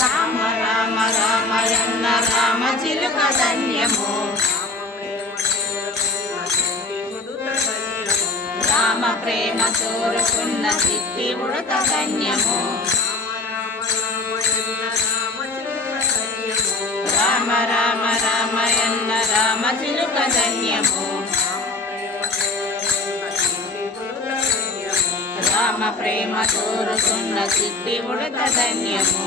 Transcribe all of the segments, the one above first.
రామ రామ రామయన్న రామ చిలుక ధన్యము రామ ప్రేమ తోరుకున్న చిట్టి ఉడత ధన్యము రామ రామ రామయన్న రామ చిలుక ధన్యము రామ ప్రేమ తోరుకున్న చిట్టి ఉడత ధన్యము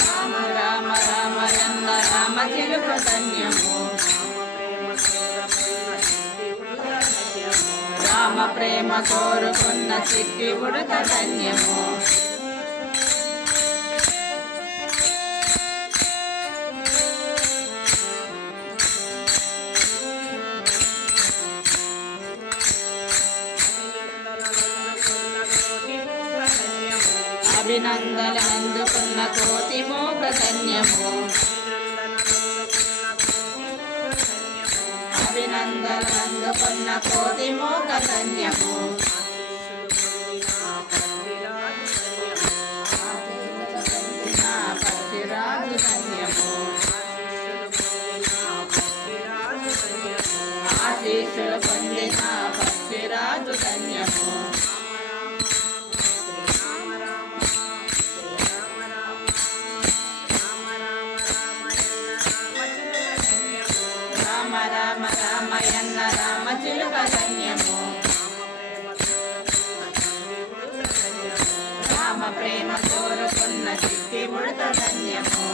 రామ రామ రామయన్న రామ చిలుక ధన్యము రామ ప్రేమ కోరుకున్న చిట్టి ఉడత ధన్యము అభినందనందుకున్న కోటి మోగ ధన్యము అభినందనందుకున్న కోటి మోగ ధన్యము పక్షిరాజు ధన్యము ఆశీస్సులు పొందిన పక్షిరాజు ధన్యము రామ రామ రామయన్న రామ చిలుక ధన్యము రామ ప్రేమ కోరుకున్న చిట్టి ఉడత ధన్యము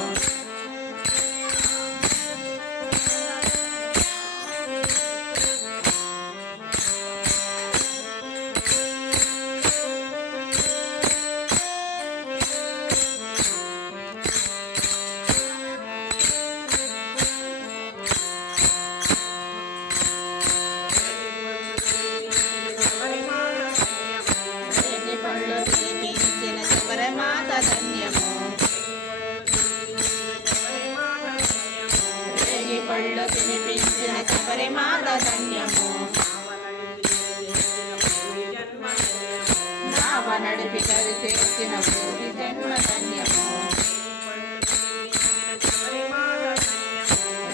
పళ్ళు తినిపించిన శబరిమాత ధన్యము రేగి పళ్ళు తినిపించిన శబరిమాత ధన్యము నావ నడిపి కవి చేసిన భూమి జన్మ ధన్యము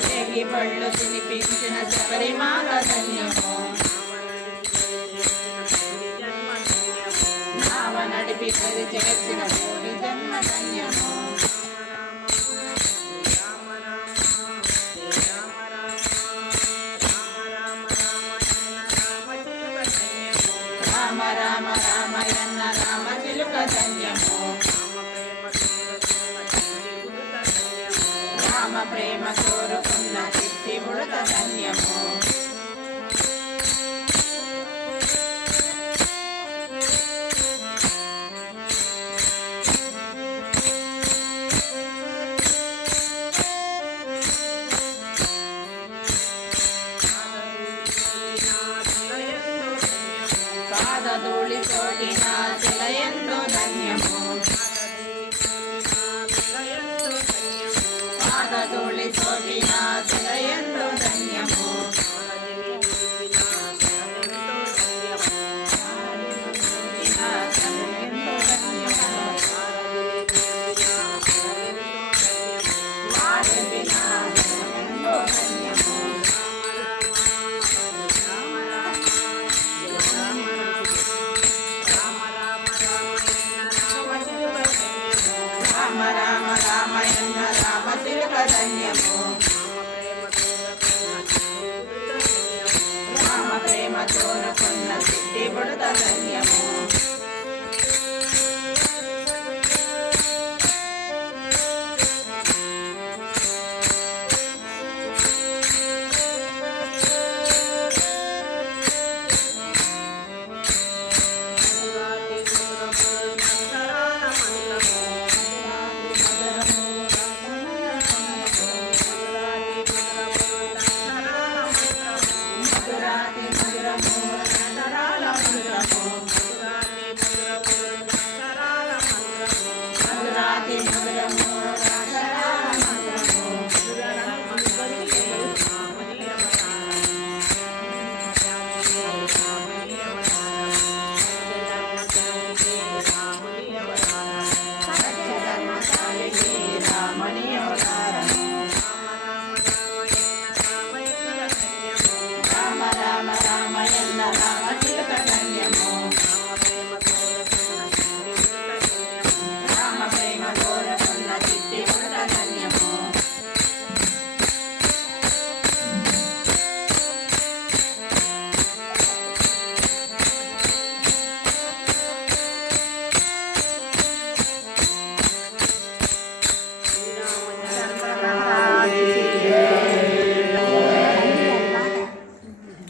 రేగి పళ్ళు తినిపించిన శబరిమాత ధన్యము నడిపి కది చేసిన భూమి జన్మ ధన్యము రామ రామ రామయన్న రామ చిలుక ధన్యము రామ ప్రేమ కోరుకున్న చిట్టి ఉడత ధన్యము పాదధూళి సోకిన శిలయందు ధన్యము పాదధూళి సోకిన శిలయందు ధన్యము రామ రామ రామయన్న రామ చిలుక ధన్యము